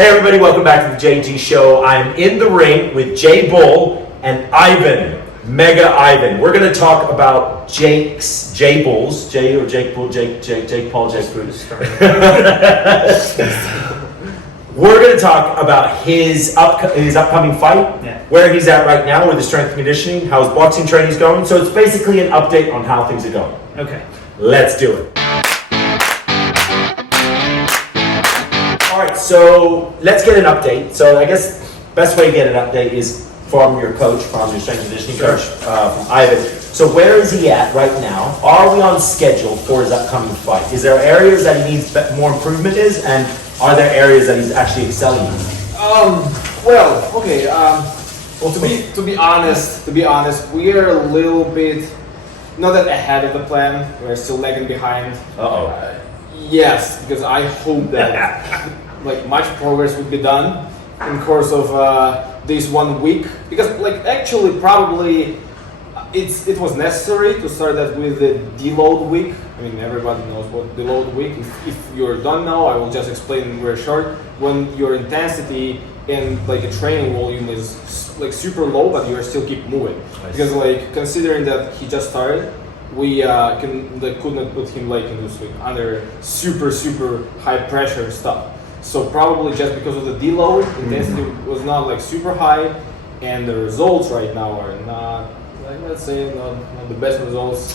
Hey everybody, welcome back to the JG Show. I'm in the ring with JBull and Ivan, MegaIvan. We're going to talk about JBulls, J or Jake Bull, Jake Paul, Jake Bruce. We're going to talk about his upcoming fight, where he's at right now with his strength and conditioning, how his boxing training's going. So it's basically an update on how things are going. Okay. Let's do it. All right, so let's get an update. So I guess best way to get an update is from your coach, from your strength and conditioning coach, from Ivan. So where is he at right now? Are we on schedule for his upcoming fight? Is there areas that he needs more improvement is, and are there areas that he's actually excelling in? To be honest, we are a little bit not that ahead of the plan. We're still lagging behind. Yes, because I hope that like much progress would be done in the course of this 1 week. Because actually probably it was necessary to start that with the deload week. I mean, everybody knows what deload week. If you don't know, I will just explain very short. When your intensity and like a training volume is like super low, but you still keep moving. Because like considering that he just started, we could not put him like in this under super high pressure stuff. So probably just because of the deload, intensity was not like super high, and the results right now are not, like, let's say not the best results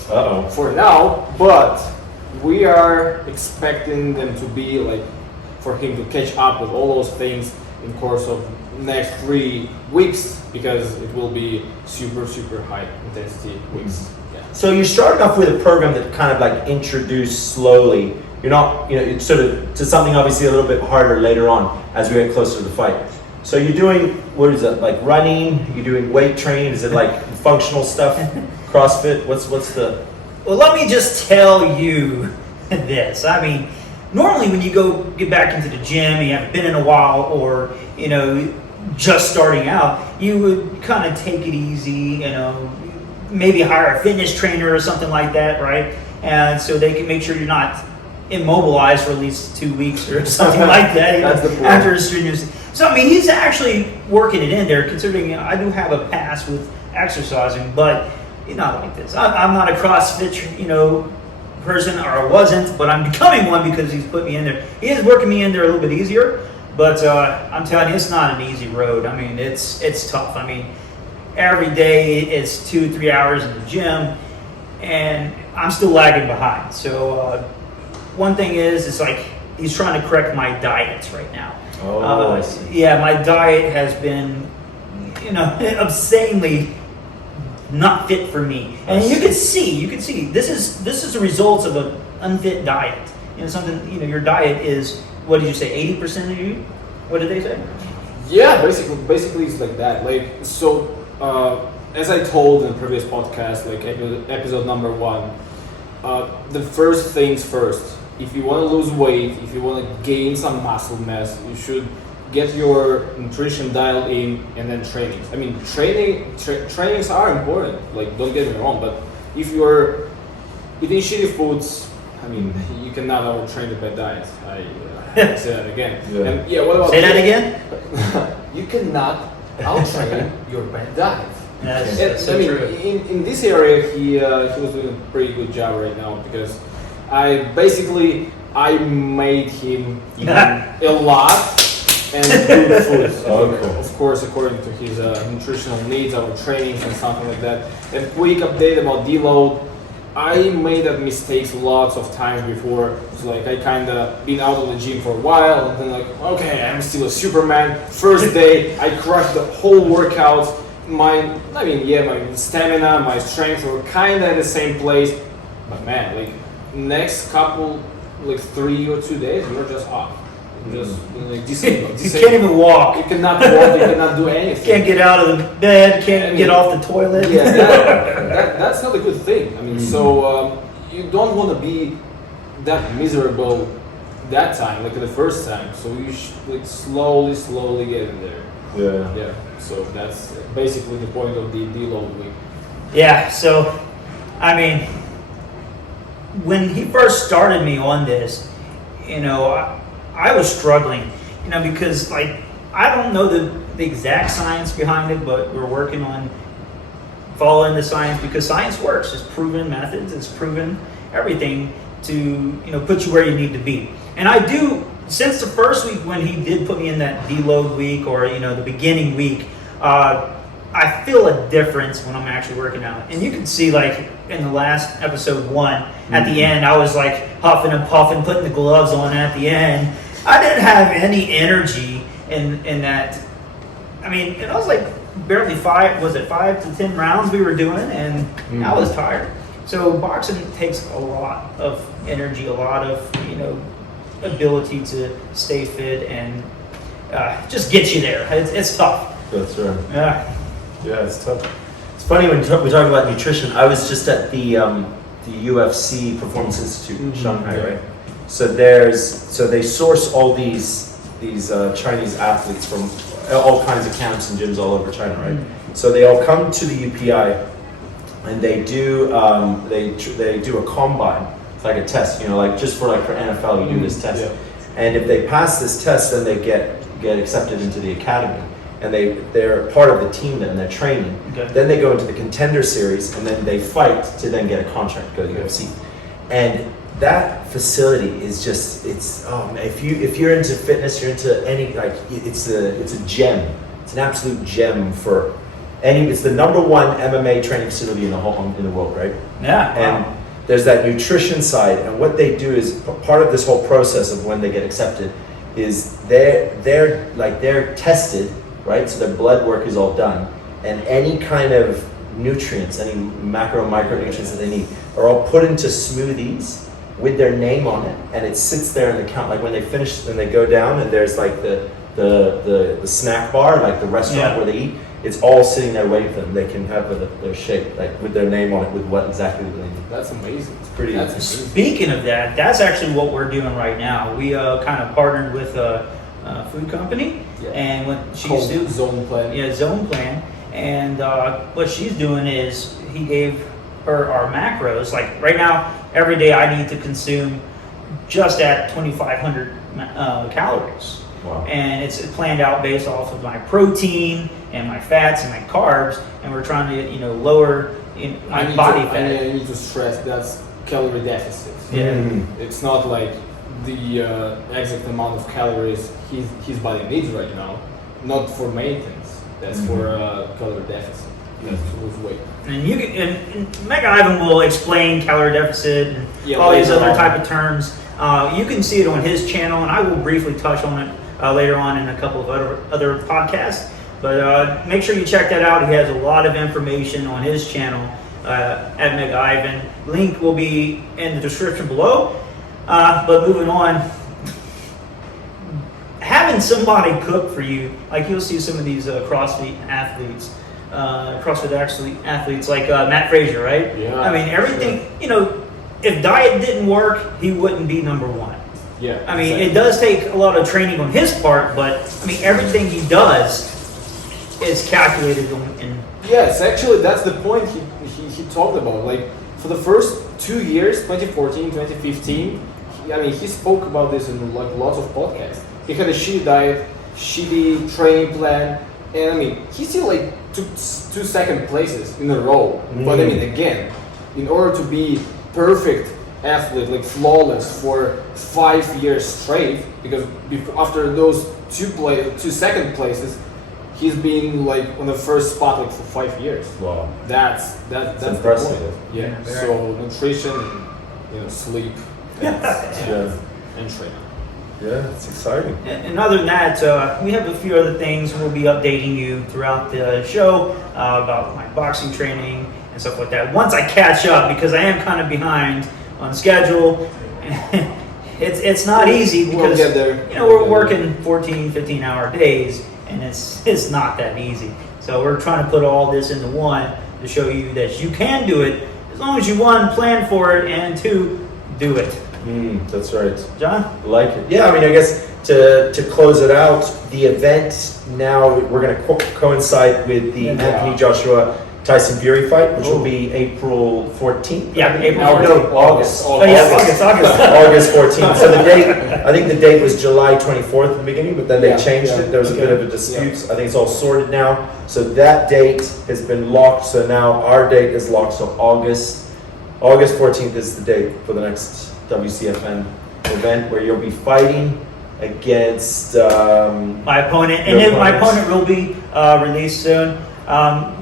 for now. But we are expecting them to be like for him to catch up with all those things in the course of next 3 weeks, because it will be super high intensity weeks. So you're starting off with a program that kind of like introduced slowly. You're not, it's sort of to something obviously a little bit harder later on as we get closer to the fight. So you're doing, what is it, like running? You're doing weight training? Is it like functional stuff? CrossFit? What's the? Well, let me just tell you this. I mean, normally when you get back into the gym and you haven't been in a while, or just starting out, you would kind of take it easy, maybe hire a fitness trainer or something like that, right? And so they can make sure you're not immobilized for at least 2 weeks or something like that. That's the point. After a strenuous. So I mean, he's actually working it in there, considering I do have a past with exercising, but not like this. I'm not a CrossFit, person, or I wasn't, but I'm becoming one because he's put me in there. He is working me in there a little bit easier, but I'm telling you, it's not an easy road. I mean, it's tough. I mean, every day it's 2-3 hours in the gym, and I'm still lagging behind. So one thing is, it's like he's trying to correct my diets right now. I see. Yeah, my diet has been, obscenely not fit for me. And you can see this is the results of an unfit diet. Your diet is, what did you say, 80% of you? What did they say? Yeah, basically it's like that. As I told in the previous podcast, like episode number 1, the first things first. If you want to lose weight, if you want to gain some muscle mass, you should get your nutrition dialed in, and then trainings. I mean, trainings are important. Like, don't get me wrong, but if you're eating shitty foods, I mean, you cannot overtrain the bad diet. I say that again. Yeah. What about say that again? You cannot outtrain your bad diet. That's so true. In this area, he was doing a pretty good job right now, because I made him eat a lot and good food. Of course, according to his nutritional needs, our trainings and something like that. And quick update about deload. I made that mistakes lots of times before. It's like I kind of been out of the gym for a while, and then like, okay, I'm still a Superman. First day, I crushed the whole workout. My stamina, my strength were kind of at the same place, but man, like next couple, like 3 or 2 days, you're just off. You're just disabled. You can't even walk. You cannot walk. You cannot do anything. Can't get out of the bed. Can't get off the toilet. Yeah, that's not a good thing. I mean, so you don't want to be that miserable that time, like the first time. So you should like slowly get in there. Yeah. So that's basically the point of the deload week. Yeah. So, I mean, when he first started me on this, I was struggling. You know, because like I don't know the exact science behind it, but we're working on following the science because science works. It's proven methods. It's proven everything to put you where you need to be. And I do, since the first week when he did put me in that deload week or the beginning week, I feel a difference when I'm actually working out. And you can see like in the last episode 1 at the end, I was like huffing and puffing, putting the gloves on at the end. I didn't have any energy in that. I mean, it was like barely 5 to 10 rounds we were doing, and I was tired. So boxing takes a lot of energy, a lot of ability to stay fit and just get you there. It's tough. That's right. Yeah, it's tough. It's funny when we talk about nutrition. I was just at the UFC Performance Institute in Shanghai, right? So they source all these Chinese athletes from all kinds of camps and gyms all over China, right? So they all come to the UPI, and they do a combine. It's like a test, like just for NFL, you do this test, and if they pass this test, then they get accepted into the academy, and they're part of the team then, and they're training. Okay. Then they go into the contender series, and then they fight to then get a contract to go to the UFC, and that facility is just if you're into fitness, you're into any it's a gem. It's an absolute gem for any. It's the #1 MMA training facility in the world, right? Yeah. And there's that nutrition side, and what they do is part of this whole process of when they get accepted is they're tested, right? So their blood work is all done, and any kind of nutrients, any macro micronutrients that they need, are all put into smoothies with their name on it, and it sits there in the count. Like when they finish, then they go down, and there's like the snack bar, like the restaurant where they eat. It's all sitting there waiting for them. They can have their shake, like with their name on it, with what exactly they need. That's amazing. It's pretty. That's amazing. Speaking of that, that's actually what we're doing right now. We kind of partnered with a food company, and what she's doing, Zone Plan. Yeah, Zone Plan, and what she's doing is he gave her our macros. Like right now, every day I need to consume just at 2,500 calories. Wow. And it's planned out based off of my protein and my fats and my carbs, and we're trying to lower my body fat. I need to stress that's calorie deficit. Yeah. It's not like the exact amount of calories his body needs right now, not for maintenance. That's for calorie deficit. That's to lose weight. And you can, and MegaIvan will explain calorie deficit and all these other type of terms. You can see it on his channel, and I will briefly touch on it later on in a couple of other podcasts. But make sure you check that out. He has a lot of information on his channel at MegaIvan. Link will be in the description below. But moving on, having somebody cook for you, like you'll see some of these CrossFit athletes like Matt Frazier, right? Yeah. I mean, everything, if diet didn't work, he wouldn't be #1. Yeah. I mean, it does take a lot of training on his part, but I mean, everything he does is calculated in. Yes, actually, that's the point he talked about. Like, for the first 2 years, 2014, 2015, he spoke about this in like lots of podcasts. He had a shitty diet, shitty training plan, and he still like took 2 second places in a row. But again, in order to be perfect athlete, like flawless for 5 years straight, because after those 2 second places, he's been like on the first spot like for 5 years. Wow, that's impressive. Yeah. So nutrition, and sleep, and training. Yeah, it's exciting. And other than that, we have a few other things. We'll be updating you throughout the show about my boxing training and stuff like that. Once I catch up, because I am kind of behind on schedule. It's not easy because we'll get there. We're working 14, 15-hour days, and it's not that easy. So we're trying to put all this into one to show you that you can do it as long as you, 1, plan for it, and 2, do it. That's right. John? I like it. Yeah, I guess to close it out, the event now, we're going to coincide with the Anthony Joshua Tyson Fury fight, which will be April 14th. Yeah, April No, August. Oh, yeah, August. August 14th. So the date, I think the date was July 24th in the beginning, but then they changed it. There was a bit of a dispute. I think it's all sorted now. So that date has been locked. So now our date is locked. So August 14th is the date for the next WCFN event where you'll be fighting against my opponent, and then my opponent will be released soon.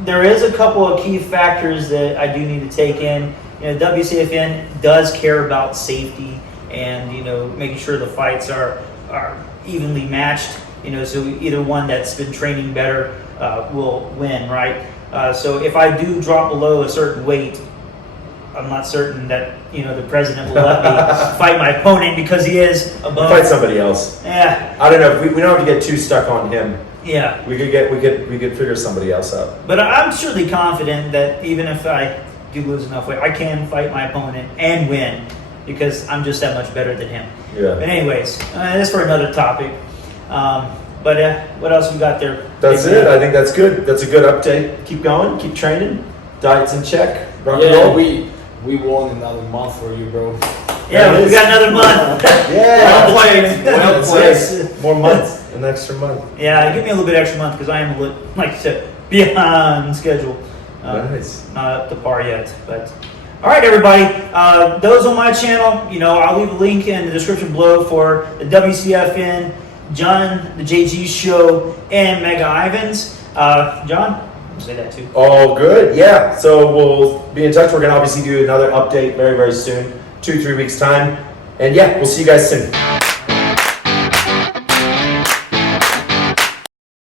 There is a couple of key factors that I do need to take in. You know, WCFN does care about safety and, you know, making sure the fights are evenly matched. You know, so either one that's been training better will win, right? So if I do drop below a certain weight, I'm not certain that, you know, the president will let me fight my opponent because he is above. Fight somebody else. Yeah. I don't know. We don't have to get too stuck on him. Yeah. We could figure somebody else out. But I'm surely confident that even if I do lose enough weight, I can fight my opponent and win because I'm just that much better than him. Yeah. But anyways, that's for another topic. But what else we got there? That's it. I think that's good. That's a good update. Keep going. Keep training. Diet's in check. Rock and roll. We won another month for you, bro. Yeah, we got another month. Yeah. Well played. Well played. More months. An extra month. Yeah, give me a little bit extra month because I am, like I said, behind schedule. Nice. Not up to par yet, but all right, everybody. Those on my channel, you know, I'll leave a link in the description below for the WCFN, John, the JG Show, and MegaIvan's. John, you say that too. All good. Yeah. So we'll be in touch. We're gonna obviously do another update very, very soon, 2-3 weeks time, and yeah, we'll see you guys soon.